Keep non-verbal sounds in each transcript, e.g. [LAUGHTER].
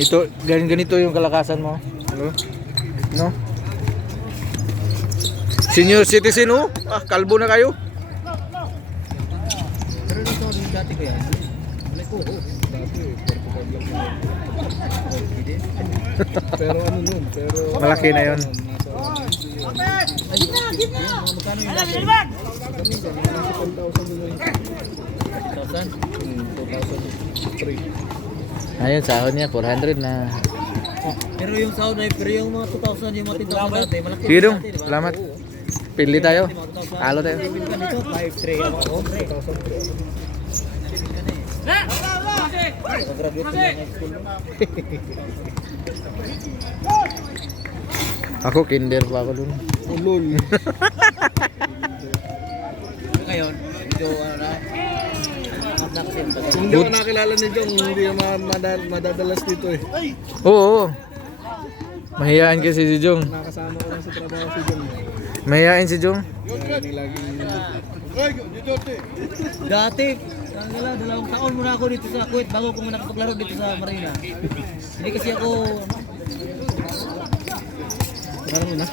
Ito, gan ganito yung kalakasan mo. No? No? Senior citizen oh. Ah, kalbo na kayo. Pero yung dati ko yan. Oh. Pero ano nun? Pero... Malaki na? Kami dyan, nasa 10,000 din yun. 1,000? Hmm, 2,003. Ayun, sahod niya 400 na. Pero yung sahod na pero yung mga 2,000 yung mga 10,000 dati, malaki Sige dong, di ba? salamat. Pili tayo. Talo tayo. Limit ka nito, 5,300 ako. 2,003. Pag-graduate ko ng high school. Ako kinder pa ako dun. Ulol. [LAUGHS] Ngayon, ano na, Kung hindi ako nakilala ni Jong, hindi ako ma- mada- madadalas dito eh. Oo. oo. Mahiyaan kasi si Jong. Nakasama ko lang sa trabaho si Jong. Mahihain si Jong. Laging... Dati, ang gala, dalawang taon muna ako dito sa Kuwait bago ko nakapaglaro dito sa Marina. Hindi kasi ako... Laro mo na?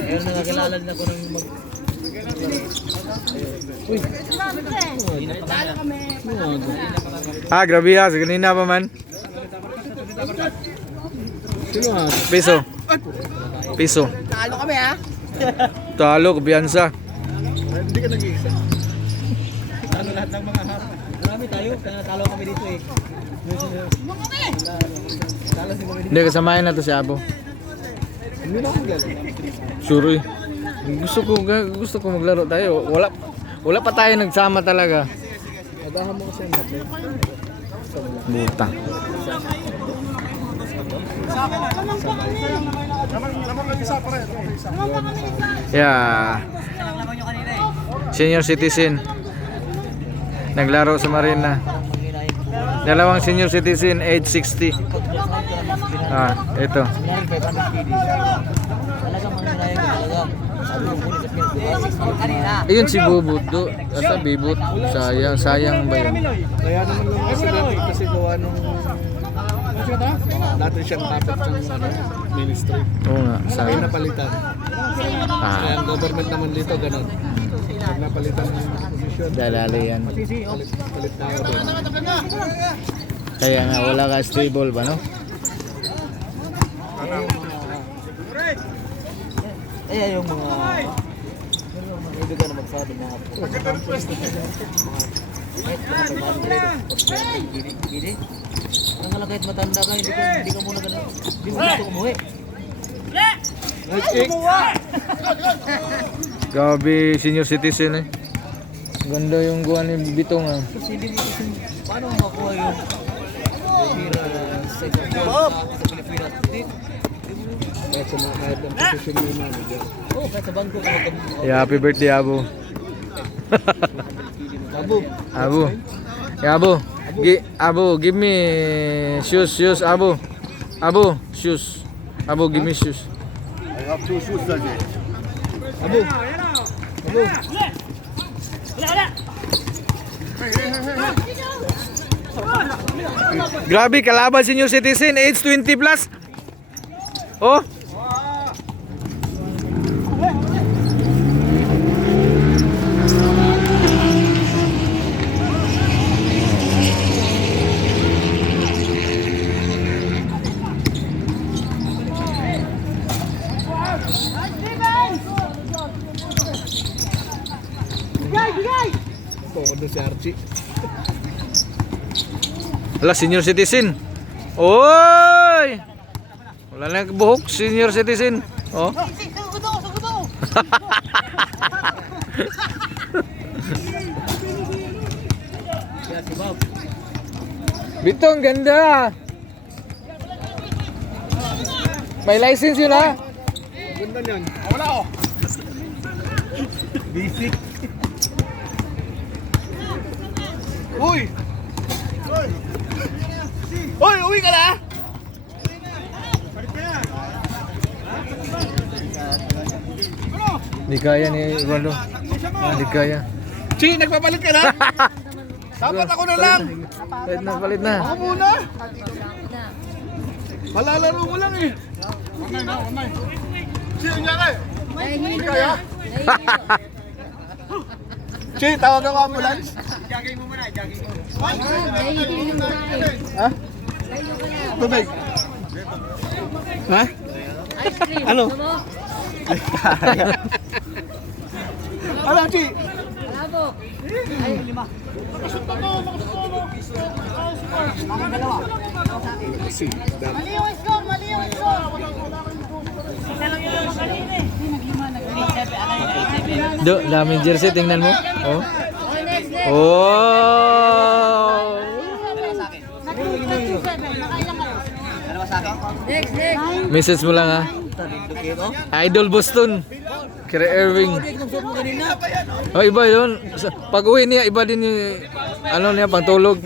Ayun, nakakilala din ako ng mag... Uy! Ah, grabe ha. Kanina pa man. Piso. Piso. Talo kami ha. Talo, kubiyansa. Hindi ka nag-iisa. Ano lahat ng mga harap? Marami tayo, kaya talo kami dito eh. Hindi, kasamahin na to si Abo. Hindi na ako gano'n. Sure. eh. Gusto ko gusto ko maglaro tayo. Wala wala pa tayo nagsama talaga. Adahan mo kasi ang hapit. Buta. Yeah. Senior citizen. Naglaro sa Marina. Dalawang senior citizen, age 60. Ah, ito. Talagang manginayang talaga. Ayun si Bubut do. Asa Bibut. Sayang, sayang ba yun? Kaya naman lang kasi dati kasi gawa nung... Dati siyang kapit ng ano, ministry. Oo nga, Kaya sayang. napalitan. Ah, Kaya ang government naman dito ganun. Pag napalitan ng posisyon, dalali yan. palit, palit din. Kaya nga wala ka stable ba no? Eh, yung mga... Mga kaibigan na magsabi 500, gini. Ang nga kahit matanda ka, hindi ka, hindi ka muna ganun. Hindi mo gusto umuwi. Gabi senior citizen eh. Ganda yung guwan ni Bitong ah. Paano makuha yung sa Pilipinas? Kahit sa mga kahit ang posisyon mo manager. oh, kahit sa bangko Yeah, happy birthday Abo. Abo, Abo. Yeah, Abo. Gi Abo, give me shoes, shoes, Abo. Abo, shoes. Abo, give me shoes. abo. Abo. Grabe, kalaban senior citizen, age 20 plus. Oh. Wala, senior citizen. Oy! Wala na buhok, senior citizen. Oh. [LAUGHS] Bitong, ganda. May license yun ha. Ganda niyan. Basic. Uy! Uy, uwi ka na! Di kaya ni Waldo. Di kaya. Chi, nagpapalit ka na? [LAUGHS] Dapat ako na lang. Palit na, palit na. Ako muna. Malalaro mo lang eh. Unay na, unay. Sino niya kayo? Nahihilo Kaya? na. Nahihilo. Chi, tawag ako ambulance. Ah, Nahihilo na eh. Ha? Layo ka na. Tubig. Ha? Ice cream. Ano? Gusto mo? Ano, Chi? Palabok. Ay, lima. Do, daming jersey, tingnan mo. Oh. Oh! Next, next. Message mo lang ha. Idol Boston. Kira Irving. Oh, iba yun. Pag uwi niya, iba din yung ano niya, pangtulog.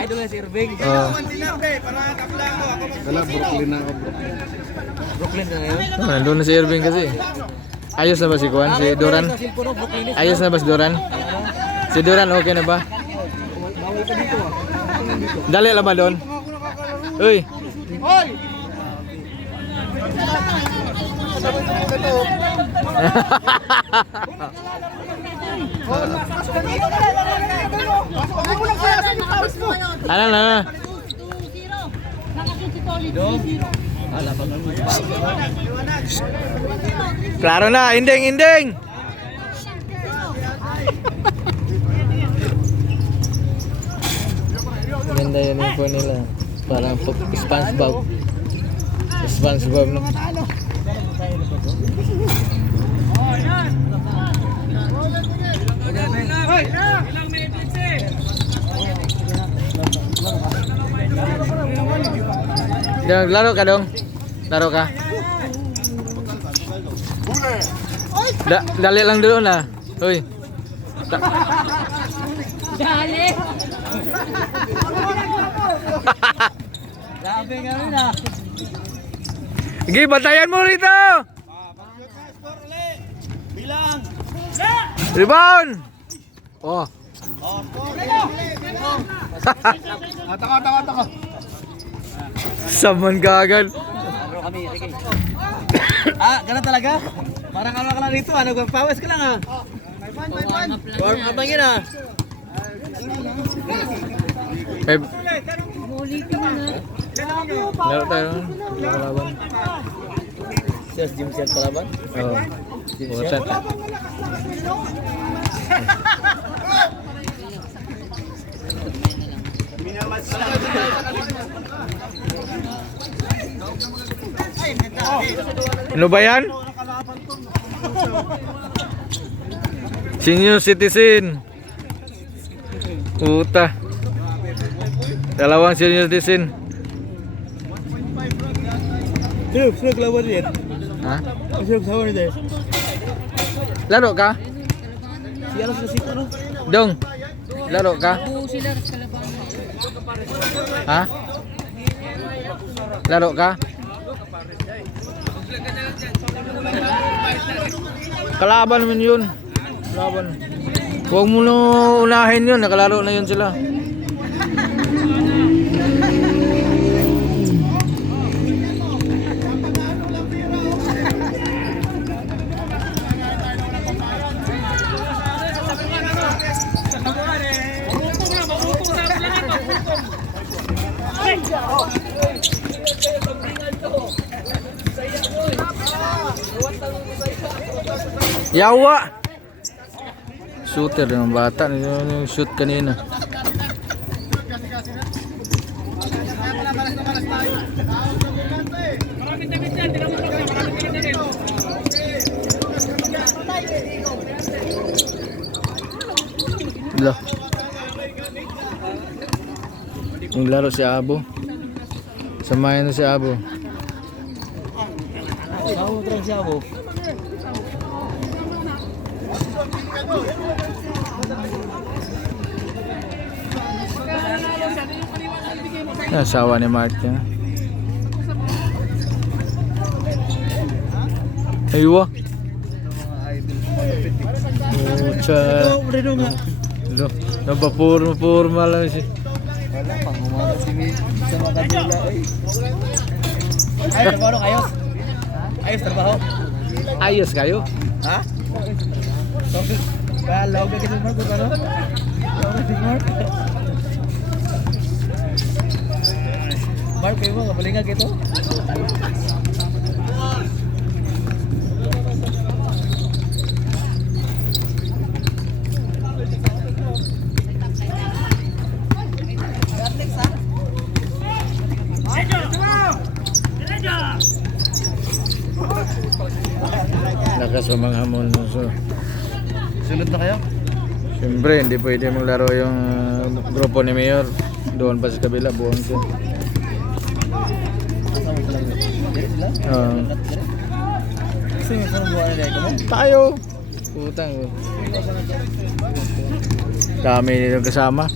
Idol na si Irving. Oh. Wala, Brooklyn na ako. Brooklyn ka ngayon. Oh, nandun na si Irving kasi. Ayos na ba si Juan? Si Duran? Mo, Brooklyn. Ayos na ba si Duran? Si Duran okay na ba? Dali lang ba doon? Uy! Hoy! Ano na? Klaro na, inding, inding! Ganda yun yung phone nila. Parang SpongeBob. SpongeBob, no? Dong, laro ka dong. Laro ka. Da dali lang doon na. Hoy. Dali. Grabe nga rin ah. Sige, bantayan mo rito. Bilang! Rebound. Oh. Ataka, ataka, ataka. Saman ka agad. Bro kami, sige. ah, ganun talaga? Parang ano ka lang dito ah, nagpapawas ka lang ah. Warm up lang yun ah. May Muli ka na. laro tayo. Laro laban. Yes, gym set kalaban. Oh. Buset. Ano ba yan? Senior citizen. Puta. Dalawang senior citizen. Sino, sino kalaban din? Ha? Sino kalaban din? Laro ka? Si Alas na si ano? Dong. Laro ka? Sa. Ha? Laro ka? Kalaban naman yun. Kalaban. Huwag mo na unahin yun. Nakalaro na yun sila. Yawa! Shooter ng bata. Shoot kanina. Lo. Yung laro si Abo. Samayan na si Abo. Ako trang siya ako. Asawa ni Martin. Aywa. Pucha. Lo, napapurma-purma lang siya. Wala, pang umaga si Mi sa mga kadula eh. Ay, trabaho nung ayos. Ayos trabaho. Ayos kayo. Ha? Kaya lawag ka kasi Mark, ano? Lawag si Mark. Mark, kabalingag ito? Lakas sa mga hamon. So, Sunod na kayo? Siyempre, hindi pwede maglaro yung grupo ni Mayor. Doon pa sa kabila, buong siya. Sila? Ah. Gusto yung sarang buwan na dito mo? tayo! Utang. oh. Dami nito kasama.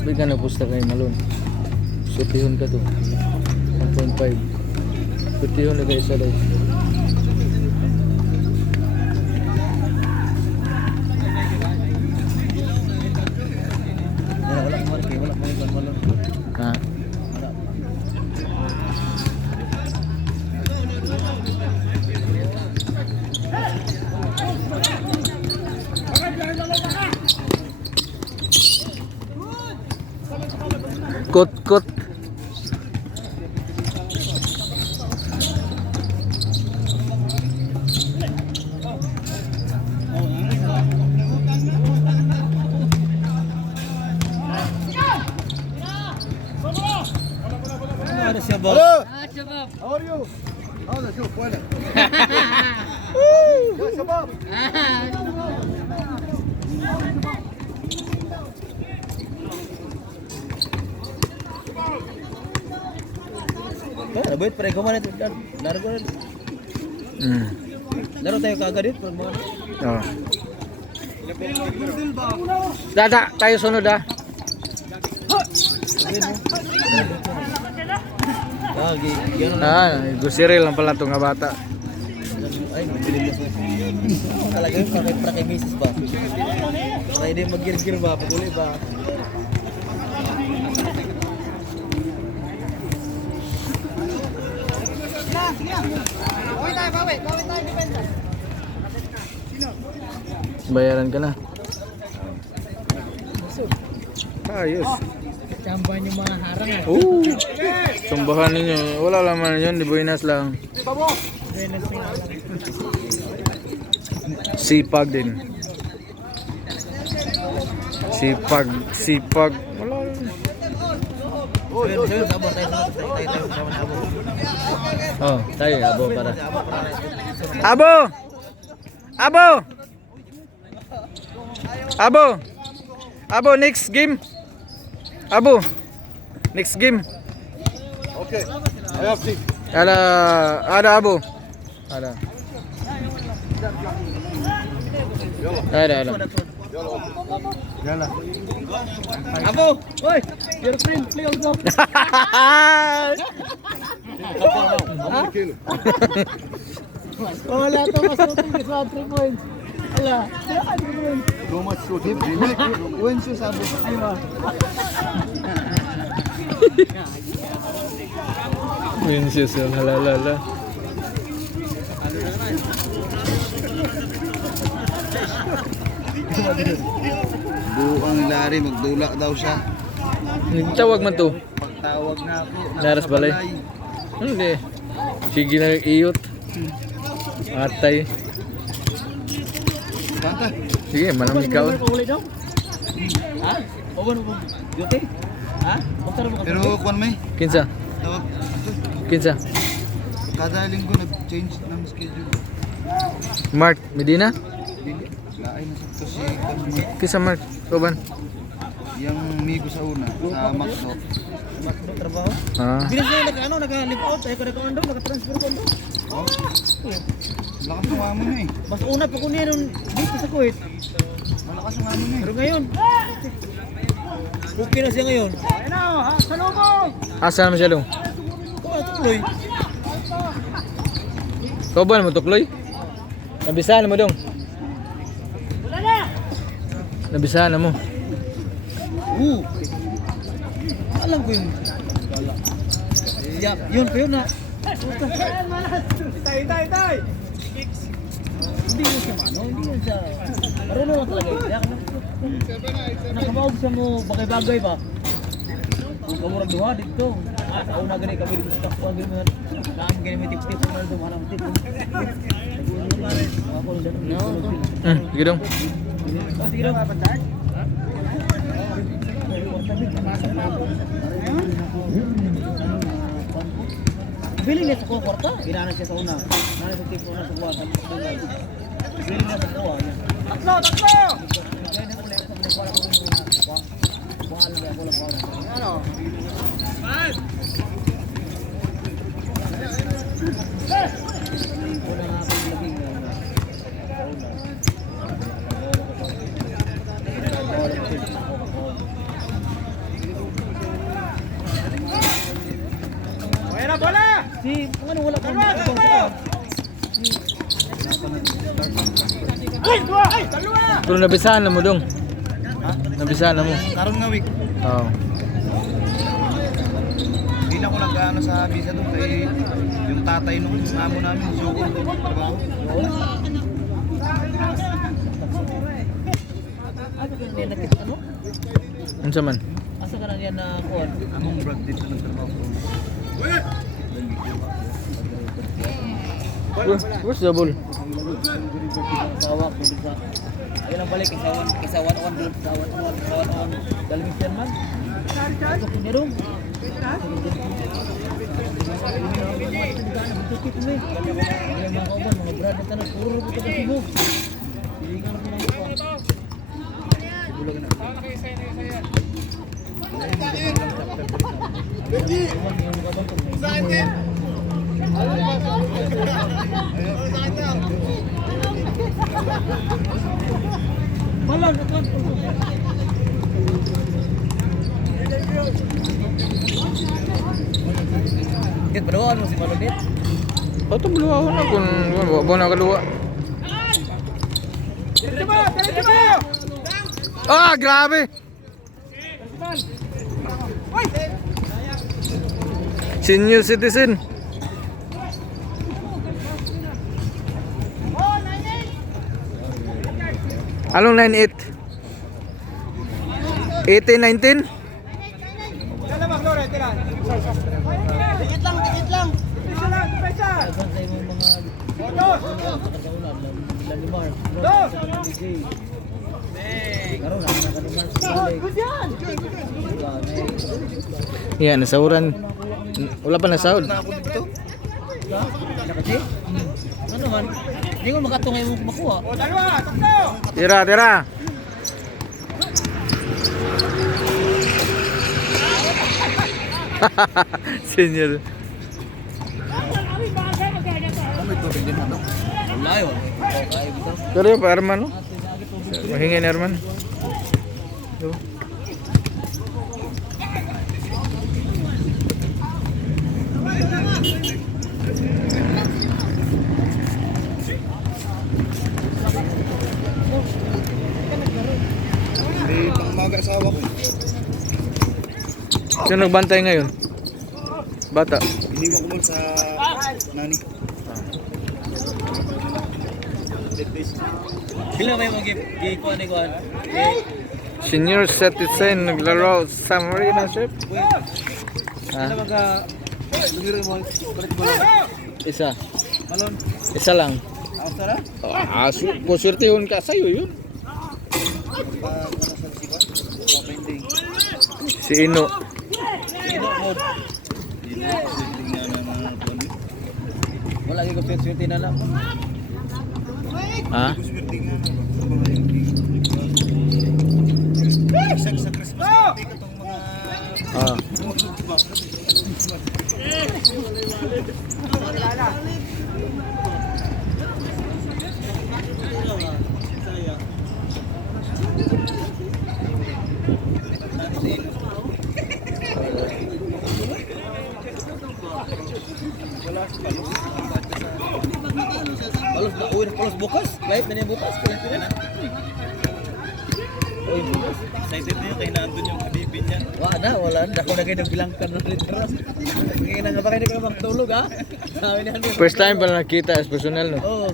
Bigyan na pusta kay Malon. Sutihon ka to. 1.5. Sutihon na kayo sa live. Siya, boss? Ah, sabab. How are you? How's the show? Buena. Ah, Oh, nabait pa rin ko man ito. Laro ko rin. Mm. Laro tayo kagad dito. Oh. Dada, tayo sunod ah. Ah. Ah, gusiril lang pala itong bata. Ay, mabilis na. Talaga yun, para kay, para kay misis ba? Para hindi mag-gir-gir ba? Paguli ba? Bayaran ka na. Ayos. Chamban yung mga harang eh. Oo. Sumbahan ninyo. Wala laman yun. Di buinas lang. Sipag din. Sipag. Sipag. Wala. Oh, tayo. Oh. Abo para. Abo! Abo! Abo! Abo, next game. Abo. Next game. Okay. I have tea. Ada, ada Abo. Ada. Ada, ada. Yalla. Abo! Oy! Your friend, play also. How many kilo? Wala to masuting sa 3 points. Wala. So much make when you sabi. Yun siya sa halalala. Buang lari magdula daw siya. Tawag man to. Pagtawag na ako. Laras balay. Hindi. Sige na iyot. Atay. Kanta. Sige. Uli daw. Ha? O ba mo? Duty? Ha? Ka. Pero kung may Kinsa? tawag Kinsa? kada linggo nag-change ng schedule. Mark Medina? Laay na sa si Kinsa Mark? Uban? yung migo sa una sa Macdo. Mas mo trabaho? Ah. Bilis na naka ano, naka-live out, ay kada kondo, naka-transfer kondo. Oh. Lakas ng amo na eh. Mas una pa ko niya nung dito sa Kuwait. Malakas ng amo na eh. Pero ngayon, Okay na siya ngayon. Asa naman siya dong? Kung ano tuloy. Ikaw ba naman tukloy? Nabisahan mo dong? Nabisahan na mo. Oo. Alam ko yun. Wala. Ya, yun pa yun na. Tay, tay, tay! Hindi yun siya mano, hindi yun siya. Marunong lang talaga yun. Nakamaog siya mo bagay-bagay ba? Kung kamurag duha dito. Ah, sa una gani kami dito sa takwa gani mo. Kaan gani may tip-tip na ito, manang tip. Hmm, sige dong. Oh, sige daw. Feeling niya sa kuha kwarta, ginana siya sa una. Nana sa tip una sa kuha. Tatlo, tatlo! Ano? Na, bola! Si, ano wala kang! Ay, dua! Ay, dalawa! Pero nabisahan na mo dong. Nabisahan na mo. Karon nga week, Oo. hindi na ako nag-ano sa visa doon kay yung tatay nung amo namin, sugo doon trabaho. Ano ka na nakita mo? Ano sa man? Asa ka na yan na kuwan? Among brad dito nagtrabaho ko. Where- Where's the ball? Sawa ko dito sa Ayun lang balik isawan isawan on doon isawan on isawan on dalam Sherman. Ito kinirong. Tukit mo pa. Malang, Kit, padawaan mo si Malonit. O ito buluha ko na kung buwan na kaluwa. Ah, grabe! Senior citizen. Anong 98? 18, 19? Dala ba, Flore? Tira. Dikit lang, dikit lang! Yan, nasauran. Wala pa nasahod. Ano man? Hindi ko makatungay mo makuha. O, dalawa! Tatlo! Tira, tira. [LAUGHS] Senior. Okay, bitaw. Pero pa Arman, no? Mahingi ni Arman. Yo. Sino nagbantay ngayon? Bata. Iniwan ko mo sa nani. Sila may mag-ikuan ni Kuan. Senior citizen naglaro sa Marina Chef. Ah, mag Lumiro mo balik mo. isa. Malon. Isa lang. Ako tara. Ah, su kuswertehon ka sa'yo yun. Ano. Si Ino. Sino mo? Wala ko swerte na lang. Ha? Ah. Sa Polos bukas. Live na niya bukas. Kaya sila na. Uy, bukas. Excited na yun kaya naandun yung kabibin niya. Wala na, wala na. Ako na kayo nagbilang ka ng litros. Kaya na nga ba kayo na magtulog ha? Sabi niya. First time pala nakita as personal no. Oo.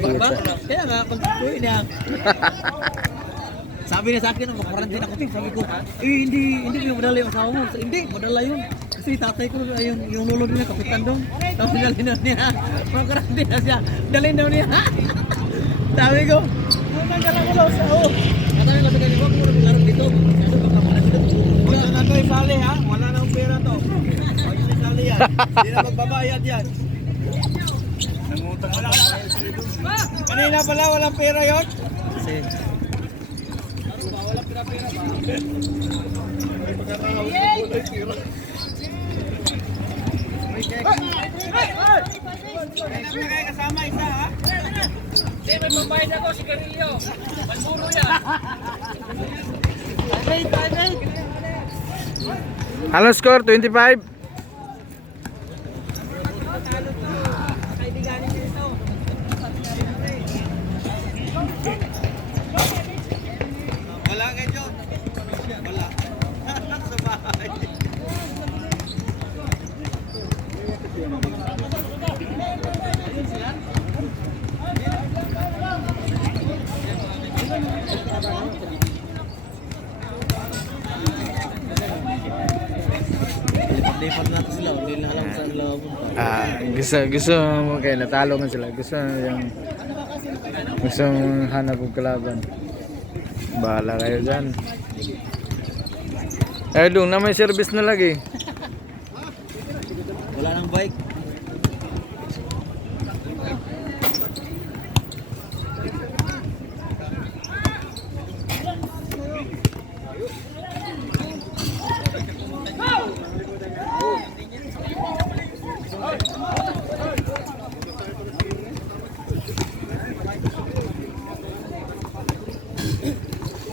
Ba, ba? Kaya nga, pag uwi niya. [LAUGHS] Sabi niya sa akin, mag-quarantine ako ting. Sabi ko, eh, hindi, hindi mo madala yung asawa mo. Hindi, madala yun. Kasi tatay ko, yung, yung lolo niya, kapitan doon. Tapos dalhin daw niya, mag-quarantine na siya. Dalhin daw niya. [LAUGHS] Sabi ko, ano dala mo daw sa o. Katabi ko sa huwag mo na bilarap dito. Wala na to isali ha. Wala na ang pera to. Huwag yung isali yan. Hindi na magbabayad yan. Nangutang wala. Kanina pala walang pera yun. Kasi, May kasama isa ha. Ano score? 25? Wala gusto gusto mo kay natalo man sila. Gusto yung gusto mong hanap ng kalaban. Bahala kayo dyan. Eh, doon na may service na lagi. Wala nang bike.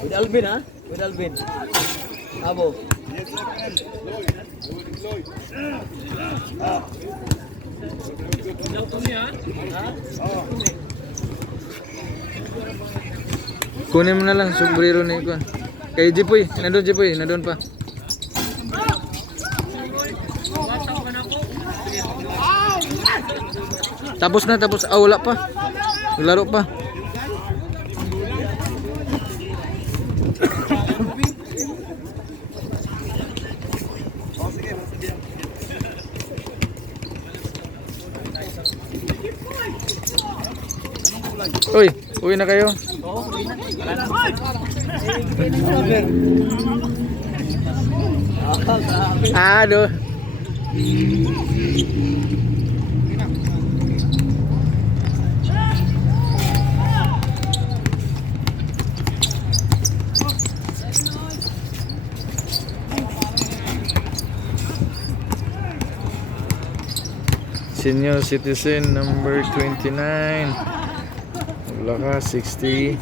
With Alvin ha? With Alvin. Abo. Kunin mo na lang sombrero ni Kuan. Kay Jipoy, nandun Jipoy, nandun pa. Tapos na, tapos. Ah, wala pa. Laro pa. Uy, uwi na kayo. Ah, do. Senior citizen number 29. Wala ka, 60.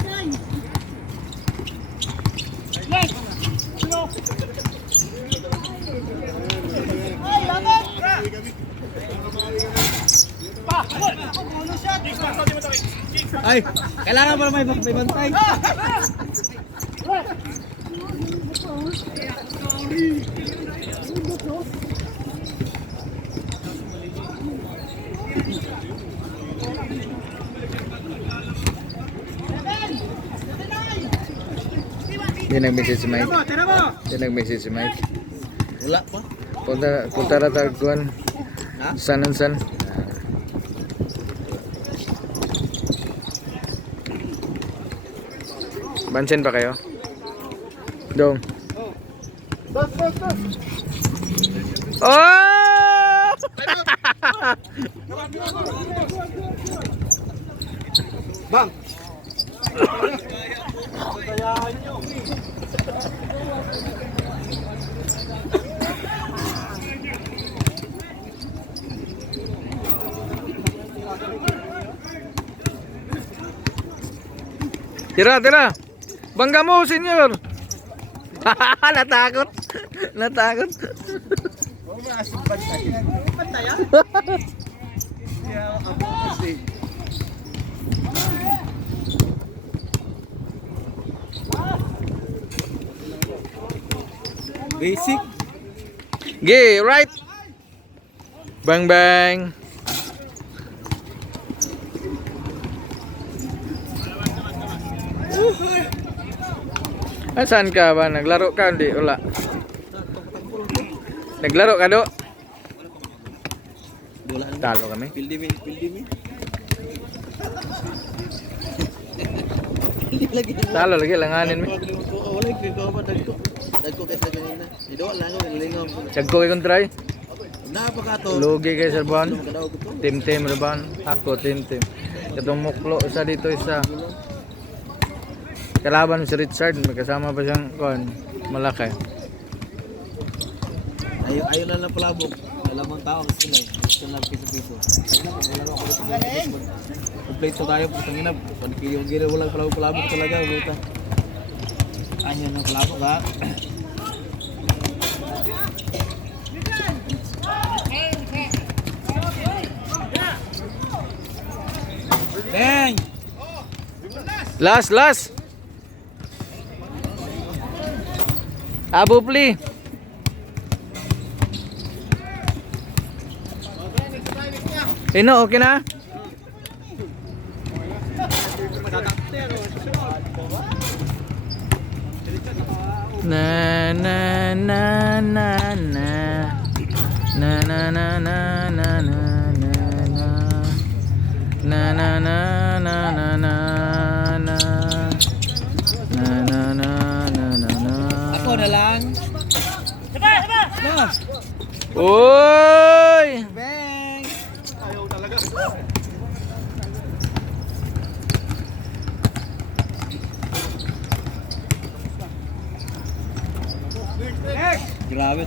Ay, kailangan pala may, may bantay. Hindi nag-message si Mike. Hindi nag-message si Mike. Wala pa. Punta, punta na taguan. Ha? San and san. Bansin pa kayo? Dong. Oh! Bang! [LAUGHS] Tira, tira. Bangga mo, senyor. [LAUGHS] Natakot. Natakot. Oh, maasip pantayan. Pantayan? Yeah, ako. Basic. Gay, right? Bang bang. Asan ka ba? Naglaro ka hindi? Wala. Naglaro ka do? Talo kami. Pildi mi, pildi mi. Talo lagi langanin mi. Wala ko ko ba dagko. Dagko kaysa kanina. Ido na ko lingaw. Chagko kay kontray. Napa ka to? Lugi kay ko to. Team team Serban. Ako team team. Itong muklo isa dito isa. Kalaban si Richard, may kasama pa siyang kon malaki. Ayo ayo na lang palabok. Alam ang tao kasi sila. eh. Gusto na piso-piso. Complete to tayo putang ina. Panpili yung gira wala palabok palabok talaga buta. Ayun na palabok ha. Bang! Last, last. Abu Pli. Ino, okay na? Na na na na na na na na na na na na na Na na na na na na na na lang. Diba, diba? Last. Uy! Bang! Ayaw talaga. Grabe,